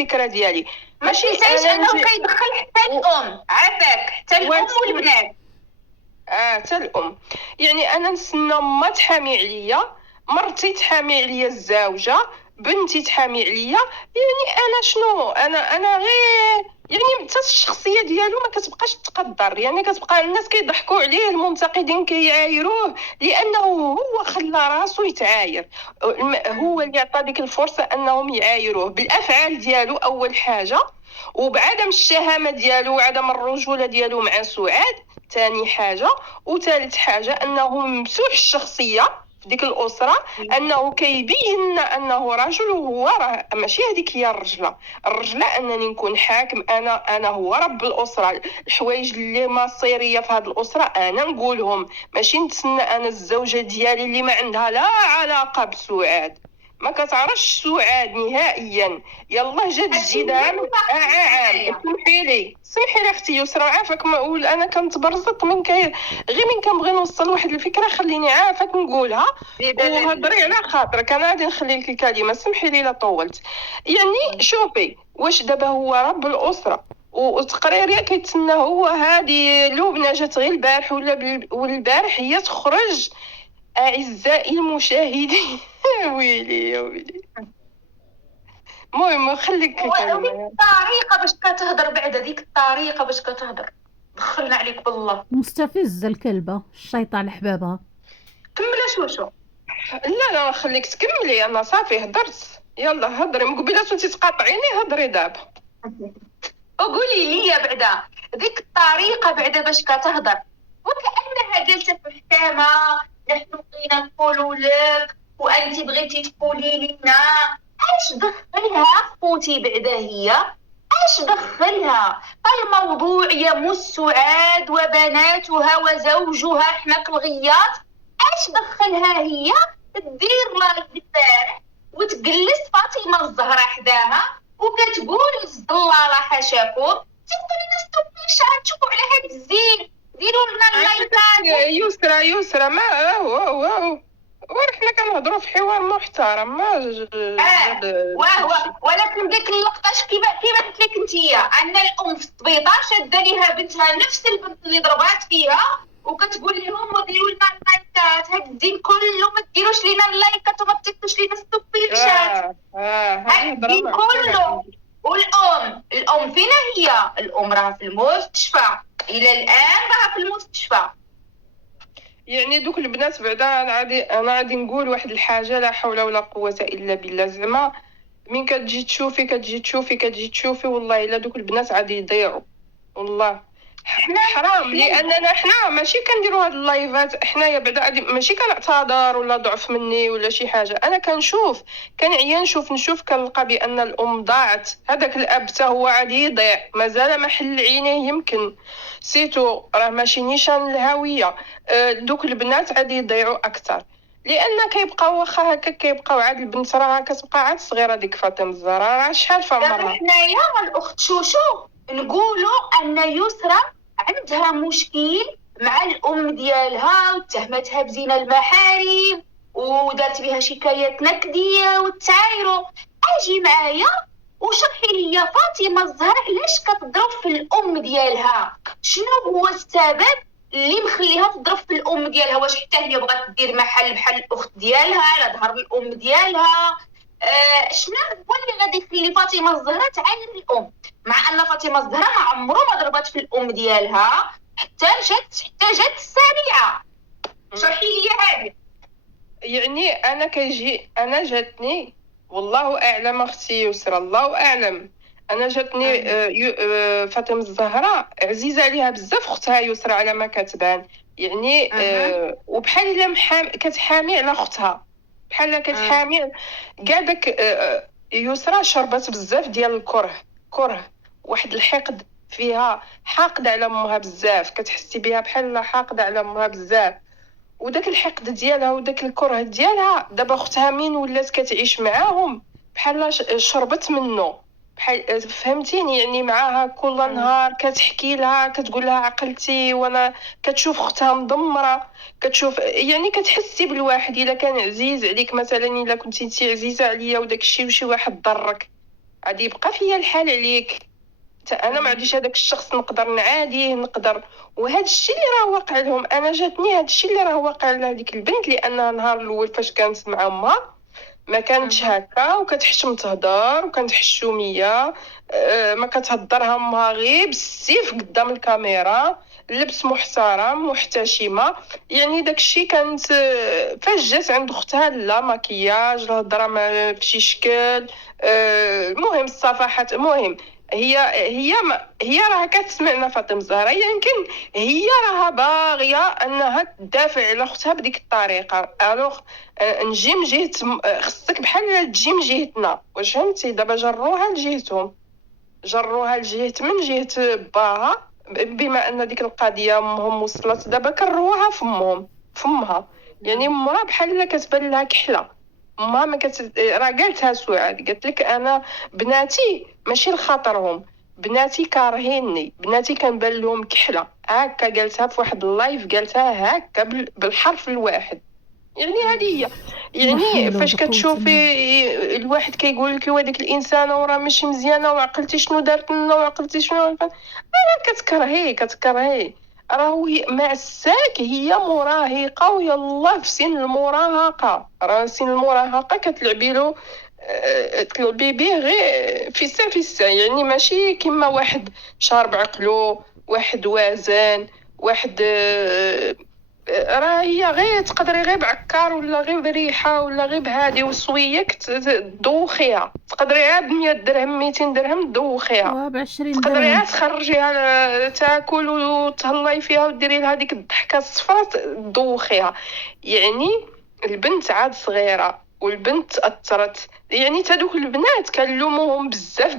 الفكره ديالي. ما تنسايش انه كيدخل حتى الام، عافاك، حتى الام والبنات. حتى الام. يعني انا نستنى ما تحامي عليا، مرتي تحامي عليا، الزوجه، بنتي تحامي عليا. يعني انا شنو، انا غير يعني حتى الشخصيه ديالو ما كتبقاش تقدر. يعني كتبقى الناس كيضحكوا عليه، المنتقدين كيعايروه لانه هو خلى راسو يتعاير. هو اللي عطى ديك الفرصه انهم يعايروه بالافعال ديالو اول حاجه، وبعدم الشهامه ديالو وعدم الرجوله ديالو مع سعاد ثاني حاجه، وثالث حاجه انه ممسوح الشخصيه في ديك الاسره، انه كيبين انه رجل وهو راه ماشي هذيك هي الرجله انني نكون حاكم. انا هو رب الاسره. الحوايج اللي مصيريه في هذه الاسره انا نقولهم، ماشي نتسنى انا الزوجه ديالي اللي ما عندها لا علاقه بسعاد، ما كتعرفش سعاد نهائيا. يلا جات جديده عام. سمحي لي اختي يسرا، عافاك ما اقول انا كنتبرزط من غير من كنبغي نوصل واحد الفكره، خليني عافاك نقولها وهضري على خاطرك. انا غادي نخلي لك الكلمه، سمحي لي لا طولت. يعني شوفي واش دابا هو رب الاسره وتقريريا كيتسنى هو. هذه لبنى جات غير البارح والبارح هي تخرج. اعزائي المشاهدين ويلي يا ويلي. المهم خليك الطريقه باش كتهضر، بعد هذيك الطريقه باش كتهضر دخلنا عليك بالله. مستفزه الكلبه، الشيطان حبابها. كمل شوشو. لا خليك تكملي، انا صافي هضرت. يلا هضري، من قبيله كنتي تقاطعيني، هضري دابا. وقولي لي بعدا ديك الطريقه بعدا باش كتهضر وكانها جالسه في محكمه، نحن بغينا نقولوا لك وانت بغيتي تقولي لنا. اش دخلها خوتي بعدا هي؟ اش دخلها الموضوع؟ يمس سعاد وبناتها وزوجها حماك الغياط. اش دخلها هي تدير لايف البارح وتجلس فاطمه الزهراء حداها وكتقول وزد الله لا حاشاكم، تقول لنا ستوبي شحال تشوفوا على هاد الزين، ديروا لنا اللايكات. يسرا ما هو ورحنا كنهضروا في حوار محترم ما ولكن ديك اللقطه كيما قلت لك انتيا ان الام في السبيطار شاده ليها بنتها نفس البنت اللي ضربات فيها وكتقول لهم ديروا لنا اللايكات، هاد الدين كله ما ديروش لينا اللايكات وما تكتبوش لينا ستوبيشات. هاد الدين كله. والام فينا هي؟ الام راها في المستشفى الى الان، راها في المستشفى. يعني دوك البنات بعدا انا غادي نقول واحد الحاجه، لا حول ولا قوه الا بالله. زعما من كتجي تشوفي والله الا دوك البنات غادي يضيعوا والله. حرام، لاننا حنا ماشي كنديروا هاد اللايفات حنايا بعدا ماشي كنعتذر ولا ضعف مني ولا شي حاجه. انا كنشوف كنعيا نشوف كنلقى بان الام ضاعت، هذاك الاب حتى هو غادي يضيع، مازال ما حل عينيه. يمكن سيتو راه ماشي نيشان الهويه. دوك البنات غادي يضيعوا اكثر، لان كيبقاو واخا هكا كيبقاو عاد البنت راه كتبقى عاد صغيره ديك فاطمه الزهراء راه شحال فمره. حنايا الاخت شوشو نقولوا ان يسرا عندها مشكل مع الام ديالها واتهمتها بزنا المحارم ودارت بها شكايات نكديه وتعايروا. اجي معايا وشرحي لي فاطمه الزهراء علاش كتضرب في الام ديالها، شنو هو السبب اللي مخليها تضرب في الام ديالها؟ واش حتى هي بغات دير محل بحال الاخت ديالها على ظهر الام ديالها؟ شنو هو اللي غادي يخلي فاطمه الزهراء تعاير الام، مع ان فاطمه الزهراء ما عمره ما ضربت في الام ديالها حتى جات السابعه؟ شرحي لي عادي. يعني انا جاتني والله اعلم اختي يسرا، الله اعلم. انا جاتني فاطمه الزهراء عزيزه عليها بزاف اختها يسرا على ما كتبان. يعني وبحال الا كتحامي على اختها، بحال كتحامي كاع داك. يسرا شربت بزاف ديال كره واحد الحقد فيها، حاقده على امها بزاف، كتحسي بها بحال حاقده على امها بزاف. وداك الحقد ديالها وداك الكره ديالها دابا اختها مين ولات كتعيش معاهم بحال شربت منه، بحال فهمتيني. يعني معاها كل نهار كتحكي لها كتقول لها عقلتي، وانا كتشوف اختها مدمره، كتشوف يعني كتحسي بالواحد الا كان عزيز عليك. مثلا الا كنتي انت عزيزه عليا وداك الشيء وشي واحد ضرك، غادي يبقى فيا الحال عليك. انا ما عنديش هذاك الشخص نقدر نعاديه نقدر. وهذا الشيء اللي راه واقع لهم، انا جاتني هذا الشيء اللي راه واقع لهذيك البنت، لان النهار الاول فاش كانت مع امها ما كانتش هكا، وكتحشم تهضر وكانت حشوميه. ما كتهضرها امها غير بالسيف قدام الكاميرا، لبس محترم محتشمه. يعني داكشي كانت فاش جات عند اختها لا مكياج، الهضره ما بشي شكل. المهم الصفحات، المهم هي راها كتسمعنا فاطمه الزهراء، يمكن هي راها باغيه انها تدافع على اختها بديك الطريقه. الوغ نجي من جهه خصك بحال تجي من جهتنا، واش فهمتي؟ دابا جروها لجهتهم، جروها لجهه من جهه باها، بما ان ديك القضيه امهم وصلت دابا كروها فمها. يعني امها بحال كتبان لها كحله. امها ما راه قالتها سعاد، قالت لك انا بناتي ماشي لخاطرهم، بناتي كارهيني، بناتي كنبان لهم كحله. هكا قالتها في واحد اللايف، قالتها هكا بالحرف الواحد. يعني هذه هي. لا يعني حول فاش ولا قوة إلا كتشوفي الواحد كيقول لك هذيك الانسانه وراه ماشي مزيانه، وعقلتي شنو دارت لنا، وعقلتي شنو كتكرهي. راهو مع الساك هي مراهقه، ويلا في سن المراهقه، راه سن المراهقه كتلعبي له تلعبي به غير في يعني ماشي كيما واحد شارب عقلو، واحد وازن، واحد راه هي غير تقدري غير بعكار ولا غير بريحه ولا غير بهادي وصويه تدوخيها. تقدري غير ب100 درهم 200 درهم تدوخيها. ب20 تقدري درهم. غير تخرجيها تاكل وتهلاي فيها وديري لها ديك الضحكه الصفراء تدوخيها. يعني البنت عاد صغيره والبنت اثرت. يعني تادوك البنات كنلوموهم بزاف